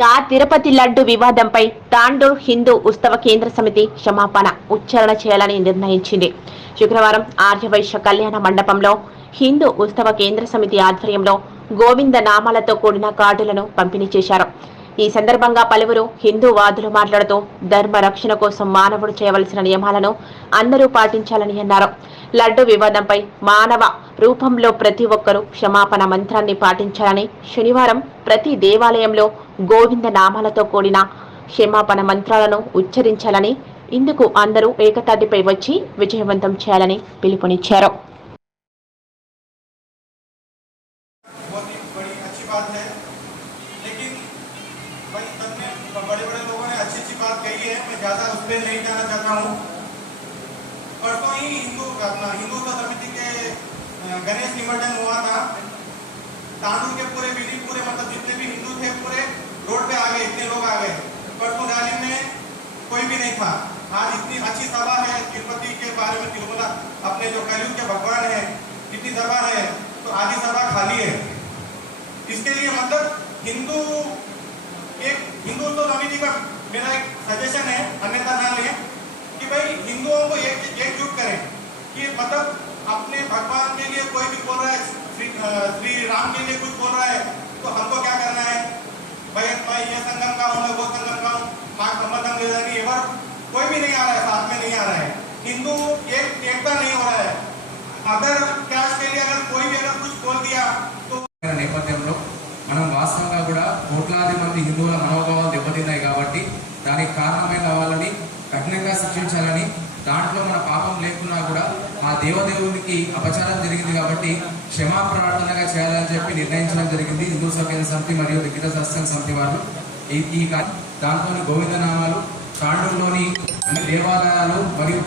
Car Tirupati laddu వివాదంపై తాండూర్ హిందూ ఉత్సవ కేంద్ర సమితి క్షమాపణ ఉచ్చారణ చేయాలని నిర్ణయించింది. శుక్రవారం ఆర్యవైశ్య కళ్యాణ మండపంలో హిందూ ఉత్సవ కేంద్ర సమితి ఆధ్వర్యంలో గోవింద నామాలతో కూడిన కార్డులను పంపిణీ చేశారు. ఈ సందర్భంగా పలువురు హిందూ వాదులు మాట్లాడుతూ ధర్మ రక్షణ కోసం మానవుడు చేయవలసిన నియమాలను అందరూ పాటించాలని అన్నారు. లడ్డు వివాదంపై మానవ రూపంలో ప్రతి ఒక్కరూ క్షమాపణ మంత్రాన్ని పాటించాలని శనివారం ప్రతి దేవాలయంలో గోవింద నామాలతో కూడిన క్షమాపణ మంత్రాలను ఉచ్చరించాలని ఇందుకు అందరూ ఏకతాటిపై వచ్చి విజయవంతం చేయాలని పిలుపునిచ్చారు बहुत ही बड़ी अच्छी बात है लेकिन भाई सबने बड़े बड़े लोगों ने अच्छी अच्छी बात कही है मैं ज़्यादा उस पर नहीं जाना चाहता हूँ परसों ही हिंदू अपना हिंदू समिति के अ, गणेश निमंत्रण हुआ था। तांडू के पूरे बिल्डिंग पूरे मतलब जितने भी हिंदू थे, पूरे रोड पे आ गए, इतने लोग आ गए। परसों रैली में कोई भी नहीं था। आज इतनी अच्छी सभा है, तिरुपति के बारे में तिरुमला अपने जो कलयुग के भगवान है इतनी सभा है तो आधी सभा खाली है। इसके लिए मतलब हिंदू एक, हिंदू तो समिति का मेरा एक सजेशन है, अन्यथा కాబట్టి దానికి కారణమైన వాళ్ళని కఠినంగా శిక్షించాలని దాంట్లో మన పాపం లేకున్నా కూడా ఆ దేవదేవునికి అపచారం జరిగింది కాబట్టి క్షమా ప్రార్థనగా చేయాలని చెప్పి నిర్ణయించడం జరిగింది. హిందూ సభ్యుల సమితి మరియు విగ్రహ సత్సంగ సమితి వారు. ఈ ఈ కా- దాంట్లోని గోవిందనామాలు తాండూరులోని అన్ని దేవాలయాలు మరియు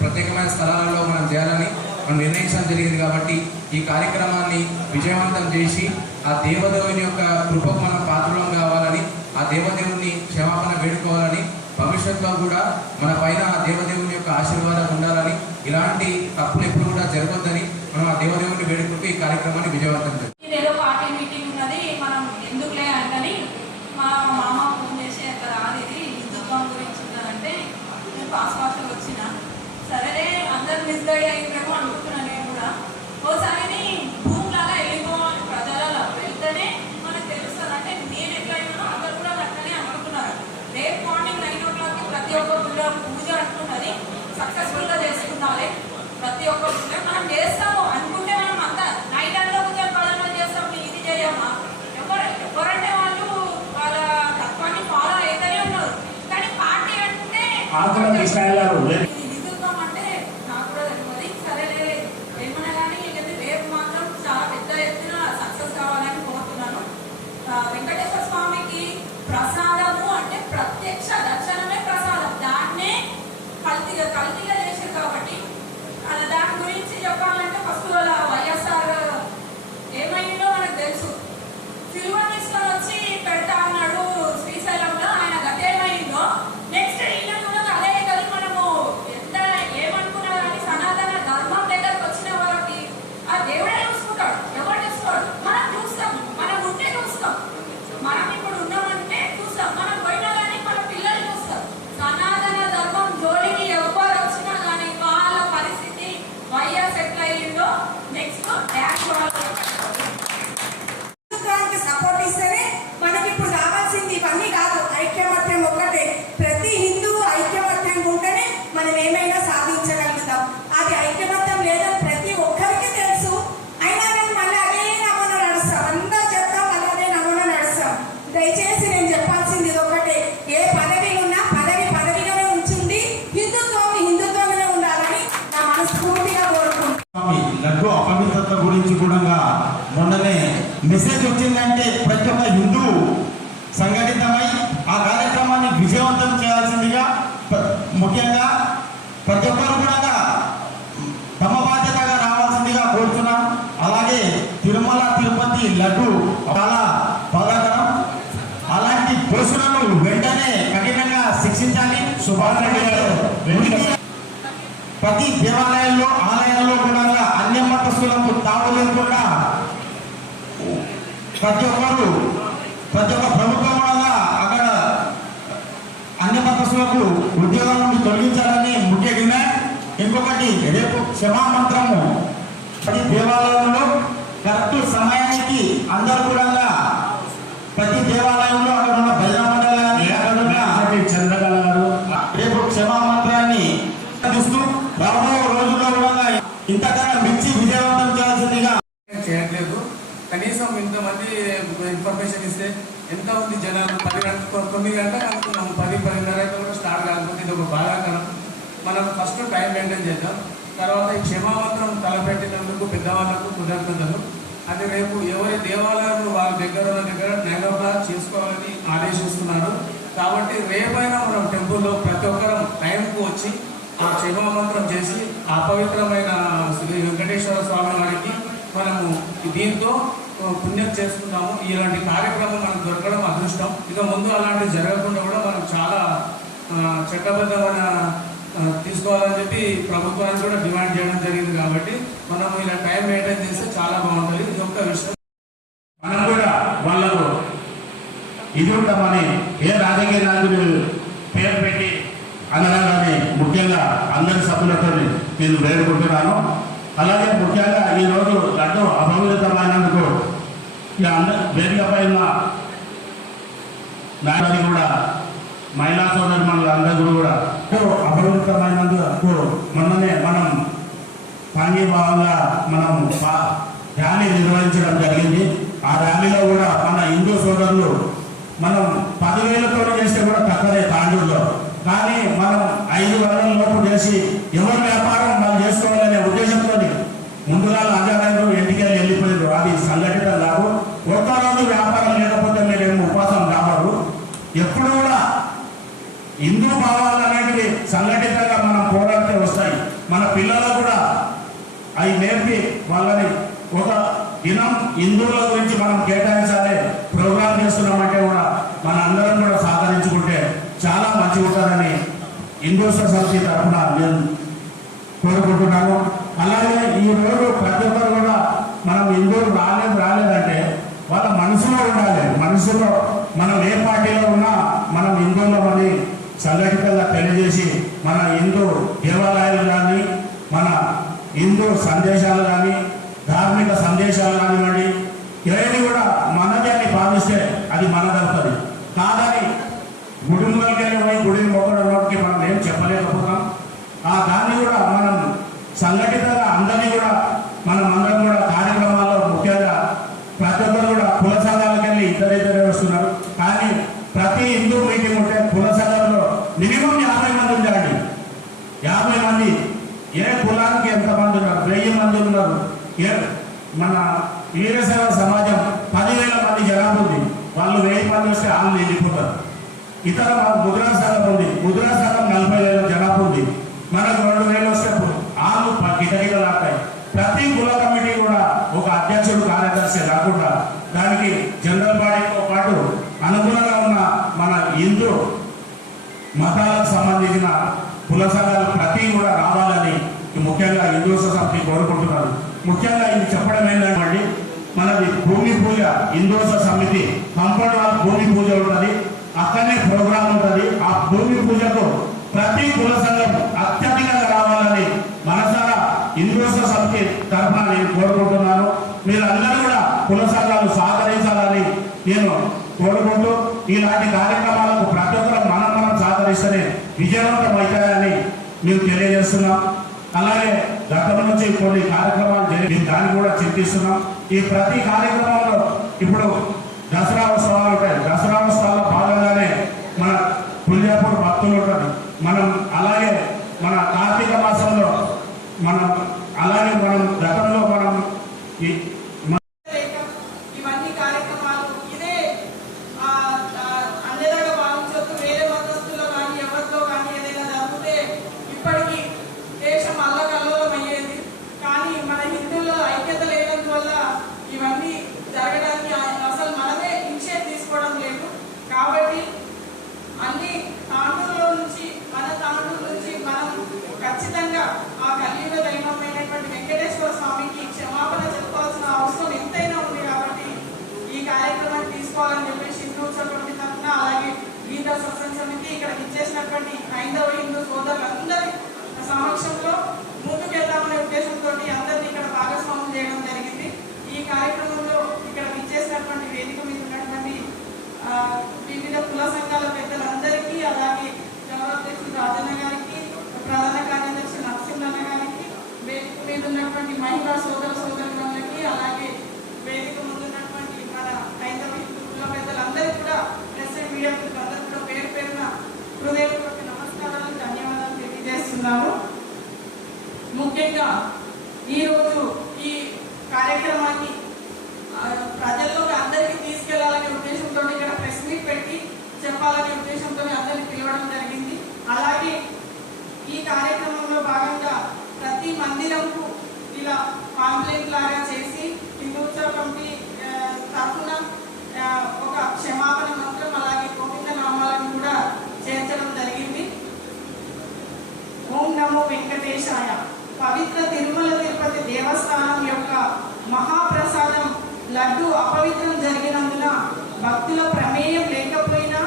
ప్రత్యేకమైన స్థలాలలో మనం చేయాలని మనం నిర్ణయించడం జరిగింది కాబట్టి ఈ కార్యక్రమాన్ని విజయవంతం చేసి ఆ దేవదేవుని యొక్క కృపకు మనం పాత్రలం కావాలని ఆ దేవదేవుని క్షమాపణ వేడుకోవాలని భవిష్యత్తులో కూడా మన పైన దేవదేవుని యొక్క ఆశీర్వాదం ఉండాలని ఇలాంటి తప్పులు ఎప్పుడు కూడా జరగొద్దని మనం ఆ దేవదేవుని వేడుకుంటూ ఈ కార్యక్రమాన్ని విజయవంతం ముఖ్యంగా ప్రతి ఒక్కరు కూడా తమ బాధ్యతగా రావాల్సిందిగా కోరుతున్నాం అలాగే తిరుమల తిరుపతి లడ్డు చాలా బాధాకరం. అలాంటి దోషులను వెంటనే కఠినంగా శిక్షించాలి. ప్రతి దేవాలయంలో ఆలయాల్లో కూడా అన్య మతస్థులకు తావు లేకుండా ప్రతి ఒక్కరు ప్రతి ఒక్క ప్రభుత్వం ఉద్యోగస్తులకు ఉద్యోగం నుండి తొలగించాలని ముఖ్య డిమాండ్ ఇంకొకటి రేపు క్షమామంత్రము. ప్రతి దేవాలయంలో కరెక్ట్ సమయానికి అందరూ కూడా ప్రతి దేవాలయంలో అక్కడ ఉన్న భజన మండలి కానీ అక్కడ ఉన్న గారు. రేపు క్షమామంత్రాన్ని అందిస్తూ రాబోయే రోజుల్లో కూడా ఇంతకన్నా మించి విజయవంతం చేయాల్సిందిగా చేయట్లేదు. కనీసం ఇంతమంది ఇన్ఫర్మేషన్ ఇస్తే ఎంత ఉంది జనాలు పది గంటల తొమ్మిది గంటలకు అనుకున్నాము పది పదిన్నర కూడా స్టార్ట్ కాకపోతే ఇది ఒక బాధాకరం. మనం ఫస్ట్ టైం మెయింటైన్ చేద్దాం. తర్వాత ఈ క్షమామంత్రం తలపెట్టినందుకు పెద్దవాళ్ళకు కృతజ్ఞతలు. అది రేపు ఎవరి దేవాలయాలు వాళ్ళ దగ్గర ఉన్న దగ్గర నైన్ చేసుకోవాలని ఆదేశిస్తున్నారు. కాబట్టి రేపైనా మనం టెంపుల్లో ప్రతి ఒక్కరం టైంకు వచ్చి ఆ క్షమామంత్రం చేసి ఆ పవిత్రమైన శ్రీ వెంకటేశ్వర స్వామి వారికి మనము దీంతో పుణ్యం చేసుకుందాము. ఇలాంటి కార్యక్రమం మనం ఇక ముందు అలాంటివి జరగకుండా కూడా మనం చాలా చట్టబద్ధమైన తీసుకోవాలని చెప్పి ప్రభుత్వానికి కూడా డిమాండ్ చేయడం జరిగింది కాబట్టి మనం ఇలా టైం మెయింటైన్ చేస్తే చాలా బాగుంటుంది. ఇది ఒక్క విషయం. మనం కూడా వాళ్ళకు ఇది ఉంటామని ఏ రాజకీయ నాయకులు పేరు పెట్టి అనగానే ముఖ్యంగా అందరి సభ్యులతో నేను వేడుకుంటున్నాను. అలాగే ముఖ్యంగా ఈరోజు లడ్డు అపవిత్రమైనందుకు వేదికపై ఉన్న వేదిక కూడా. మహిళా సోదరి అందరూ కూడా అపవిత్రమైనందుకు మొన్ననే మనం సాంఘీభావంగా మనం ర్యాలీ నిర్వహించడం జరిగింది. ఆ ర్యాలీలో కూడా మన హిందూ సోదరులు మనం పదివేలతో చేస్తే కూడా తక్కువే తాండూరులో కానీ మనం ఐదు వేల లోపు చేసి ఎవరి వ్యాపారం మనం చేసుకోవాలనే ఉద్దేశంతో ముందుగా అంజనాయుడు ఎన్నికలు వెళ్ళిపోయారు అది సంఘటితం కాదు. ఒక్క రోజు వ్యాపారం ఎప్పుడు కూడా హిందూ భావాలు అనేటివి సంఘటితంగా మనం పోరాడితే వస్తాయి. మన పిల్లలు కూడా అవి నేర్పి వాళ్ళని ఒక దినం హిందువుల గురించి మనం కేటాయించాలి ప్రోగ్రాం చేస్తున్నామంటే కూడా మన అందరం కూడా సహకరించుకుంటే చాలా మంచిగా ఉంటారని హిందూ సొసైటీ తరఫున నేను కోరుకుంటున్నాను. అలాగే ఈ రోజు ప్రతి ఒక్కరు కూడా మనం హిందువులు రాలేదు రాలేదంటే వాళ్ళ మనసులో ఉండాలి. మనసులో మనం ఏ పార్టీలో ఉన్నా మనం హిందువులమని సంఘటితంగా తెలియజేసి మన హిందూ దేవాలయాలు కానీ మన హిందూ సందేశాలు కానీ ధార్మిక సందేశాలు కానివ్వండి ఇవన్నీ కూడా మనది అని భావిస్తే అది మనదవుతుంది. కాదని గుడి పోయి గుడిని మొక్కడానికి మనం ఏం చెప్పలేకపోతాం. ఆ దాన్ని కూడా మనం సంఘటితంగా అందరినీ కూడా మనం అందరం కూడా కార్యక్రమాల్లో ముఖ్యంగా ప్రతి ఒక్కరు కూడా కుల సంఘాలకు వస్తున్నారు కానీ ప్రతి హిందూ మీటింగ్ ఉంటే కుల సంఘంలో మినిమం యాభై మంది ఉండాలి. యాభై మంది. ఏ కులానికి ఎంతమంది ఉన్నారు? వెయ్యి మంది ఉన్నారు. ఏ మన వీరసేవ సమాజం పదివేల మంది జనాభా ఉంది. వాళ్ళు వెయ్యి మంది వస్తే వాళ్ళు వెళ్ళిపోతారు ఇతర మన ముద్రా సంఘం ఉంది. ముద్రా సంఘం నలభై వేల జనాభా ఉంది. మనకు రెండు వేలు వస్తే ఆళ్ళు కిటకిటలాడతాయి ప్రతి కుల కమిటీ కూడా ఒక అధ్యక్షుడు కార్యదర్శి రాకుండా దానికి జనరల్ బాడీతో పాటు అనుగుణంగా ఉన్న మన హిందూ మతాలకు సంబంధించిన కుల సంఘాలు ప్రతి కూడా రావాలని ముఖ్యంగా హిందూ సమితి కోరుకుంటున్నారు ముఖ్యంగా ఇది చెప్పడం ఏంటంటే మనది భూమి పూజ హిందూస సమితి కంపౌండ్ భూమి పూజ ఉంటుంది. అక్కడనే ప్రోగ్రాం ఉంటుంది. ఆ భూమి పూజకు ప్రతి కుల సంఘం అత్యధికంగా రావాలని మనసారా హిందూస సమితి తరఫున నేను కోరుకుంటున్నాను. మీరు అందరూ కూడా కుల సంఘాలు సహకరించాలని నేను కోరుకుంటూ ఇలాంటి కార్యక్రమాలకు ప్రతి ఒక్కరు మనం మనం సహకరిస్తేనే విజయవంతం అవుతాయని మేము తెలియజేస్తున్నాం. అలాగే గతం నుంచి కొన్ని కార్యక్రమాలు జరిగి దాన్ని కూడా చింతిస్తున్నాం. ఈ ప్రతి కార్యక్రమంలో ఇప్పుడు దసరా జరగడానికి అసలు మనమే ఇనిషియేట్ తీసుకోవడం లేదు. కాబట్టి అన్ని తాండూరులో నుంచి మన తాండూరు నుంచి మనం ఖచ్చితంగా ఆ కలియుగ దైవమైనటువంటి వెంకటేశ్వర స్వామికి క్షమాపణ చెప్పాల్సిన అవసరం ఎంతైనా ఉంది కాబట్టి ఈ కార్యక్రమాన్ని తీసుకోవాలని చెప్పేసి హిందూ సమితి తరఫున అలాగే గీత సమితి ఇక్కడ ఇచ్చేసినటువంటి హైందవ హిందూ సోదరులందరి సమక్షంలో ఈరోజు ఈ కార్యక్రమాన్ని ప్రజల్లోకి అందరికీ తీసుకెళ్ళాలనే ఉద్దేశంతో ఇక్కడ ప్రెస్ మీట్ పెట్టి చెప్పాలనే ఉద్దేశంతో అందరినీ పిలవడం జరిగింది. అలాగే ఈ కార్యక్రమంలో భాగంగా ప్రతి మందిరంకు ఇలా పాంప్లెట్ లాగా చేసి హిందూత్సవ కమిటీ తరఫున ఒక క్షమాపణ మంత్రం అలాగే గోవింద నామాలను కూడా చేర్చడం జరిగింది. ఓం నమో వెంకటేశాయ. పవిత్ర తిరుమల తిరుపతి దేవస్థానం యొక్క మహాప్రసాదం లడ్డు అపవిత్రం జరిగినందున భక్తుల ప్రమేయం లేకపోయినా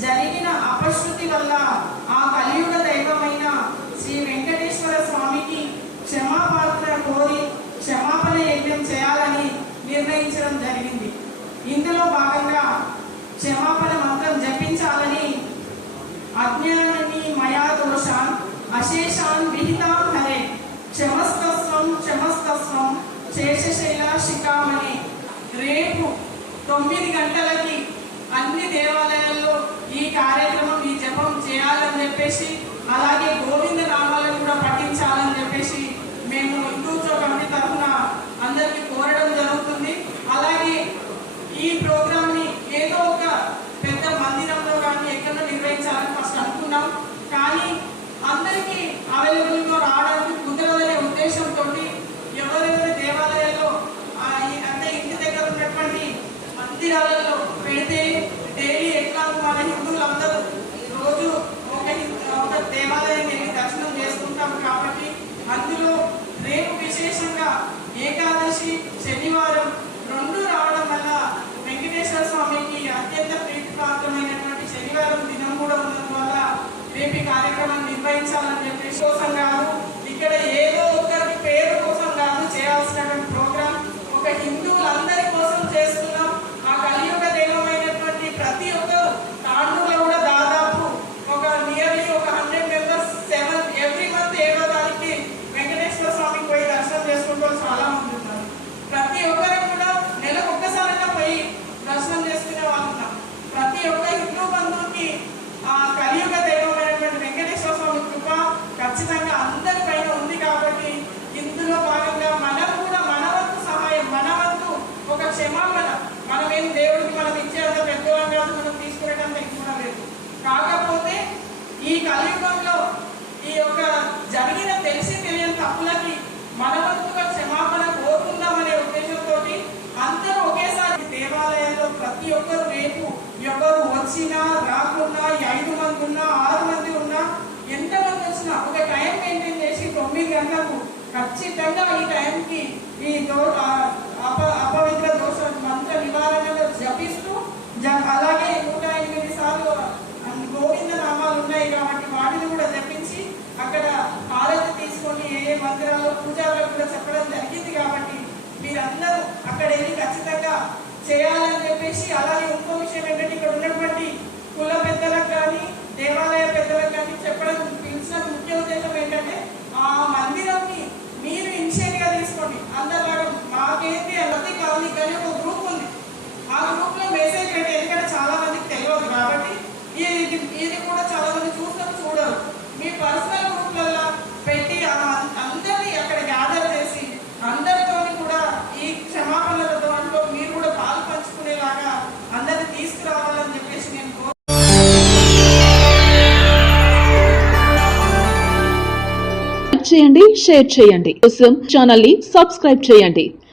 జరిగిన అపశృతి వల్ల ఆ కలియుగ దైవమైన శ్రీ వెంకటేశ్వర స్వామికి క్షమాపాత్ర కోరి క్షమాపణ యజ్ఞం చేయాలని నిర్ణయించడం జరిగింది. ఇందులో భాగంగా క్షమాపణ మంత్రం జపించాలని అజ్ఞానాన్ని మయా దోషాన్ అశేషాన్ విహితాన్ శేషశైల శిఖామణి రేపు తొమ్మిది గంటలకి అన్ని దేవాలయాల్లో ఈ కార్యక్రమం ఈ జపం చేయాలని చెప్పేసి అలాగే గోవింద నామాలను కూడా పఠించాలని చెప్పేసి మేము హిందూత్సవ కమిటీ తరఫున అందరికీ కోరడం జరుగుతుంది. అలాగే ఈ ప్రోగ్రామ్ని ఏదో ఒక పెద్ద మందిరంలో కానీ ఎక్కడో నిర్వహించాలని ఫస్ట్ అనుకున్నాం. కానీ అందరికీ అవైలబుల్గా రావడానికి కుదరదనే ఉద్దేశంతో ఎవరెవరి దేవాలయాల్లో ఆ, ఈ- అంటే ఇంటి దగ్గర ఉన్నటువంటి మందిరాలలో పెడితే డైలీ ఎట్లా మన హిందువులందరూ రోజు ఒక హిం- ఒక దేవాలయం వెళ్ళి దర్శనం చేసుకుంటాం కాబట్టి అందులో రేపు విశేషంగా ఏకాదశి శనివారం రెండు రావడం వల్ల వెంకటేశ్వర స్వామికి అత్యంత ప్రీతిపాత్రమైనటువంటి శనివారం దినం కూడా ఉన్నందువల్ల రేపు ఈ కార్యక్రమాన్ని నిర్వహించాలని చెప్పేసి కోసం కాదు ఇక్కడ ఏదో ఒక్కరికి పేరు కోసం కాదు చేయాల్సినటువంటి ప్రోగ్రామ్ ఒక హిందువులందరి కోసం చేస్తున్నాం ఆ కలియుగ దైవమైనటువంటి ప్రతి ఒక్కరు తాండూరులో కూడా దాదాపు ఒక నియర్లీ ఒక hundred members seven every month ఏడో తారీఖుకి వెంకటేశ్వర స్వామికి పోయి దర్శనం చేసుకుంటూ చాలా మంది ఉన్నారు ప్రతి ఒక్కరు కూడా నెలకు ఒక్కసారైనా పోయి దర్శనం చేసుకునే వాళ్ళు ఉన్నారు ప్రతి ఒక్క హిందూ బంధువుకి ఆ కలియుగ దైవమైనటువంటి వెంకటేశ్వర స్వామి కృప ఖచ్చితంగా అందరిపైన ఉంది కాబట్టి ఇందులో భాగంగా మనం కూడా మన వంతు సహాయం మన వంతు ఒక క్షమాపణ మనం ఏం దేవుడికి మనం ఇచ్చేంత పెద్దవాళ్ళం కాదు మనం తీసుకునేటంత ఎక్కువ లేదు కాకపోతే ఈ కలియుగంలో ఈ యొక్క జరిగిన తెలిసి తెలియని తప్పులకి మన వంతుగా క్షమాపణ కోరుకుందామనే ఉద్దేశంతో అందరూ ఒకేసారి దేవాలయాల్లో ప్రతి ఒక్కరు రేపు ఎవరు వచ్చినా రాకున్నా ఈ ఐదు మంది ఉన్నా ఆరు మంది ఉన్నా ఎంత మంది వచ్చినా ఒక టైం మెయింటైన్ చేసి తొమ్మిది గంటలకు ఖచ్చితంగా ఈ టైంకి ఈ దో అప అపవిత్ర దోష మంత్ర నివారణలో జపిస్తూ జ- అలాగే నూట ఎనిమిది సార్లు గోవింద నామాలు ఉన్నాయి కాబట్టి వాటిని కూడా జపించి అక్కడ హారతి తీసుకొని ఏ ఏ మందిరాల్లో పూజారులకు కూడా చెప్పడం జరిగింది కాబట్టి మీరందరూ అక్కడ వెళ్ళి ఖచ్చితంగా చేయాలని చెప్పేసి అలాగే ఇంకో విషయం ఏంటంటే ఇక్కడ ఉన్నటువంటి కుల పెద్దలకు కానీ దేవాలయ పెద్దలకు కానీ చెప్పడం పిలిచిన ముఖ్య ఉద్దేశం ఏంటంటే ఆ మందిరంని మీరు ఇనిషియేట్గా తీసుకోండి అందరిలాగా మాకేంటి ప్రతి కాలనీ కానీ ఒక గ్రూప్ ఉంది ఆ గ్రూప్లో మెసేజ్ అంటే ఎందుకంటే చాలా మందికి తెలియదు కాబట్టి ఇది ఇది కూడా చాలా మంది చూస్తారు చూడరు. మీ పర్సనల్ గ్రూప్లలో పెట్టి అందరినీ అక్కడ గ్యాదర్ చేసి అందరితో కూడా ఈ క్షమాపణల దాంట్లో మీరు కూడా పాలు పంచుకునేలాగా అందరిని తీసుకురావాలని చెప్పేసి నేను కోరు చేయండి షేర్ చేయండి. కోసం ఛానల్ని సబ్స్క్రైబ్ చేయండి.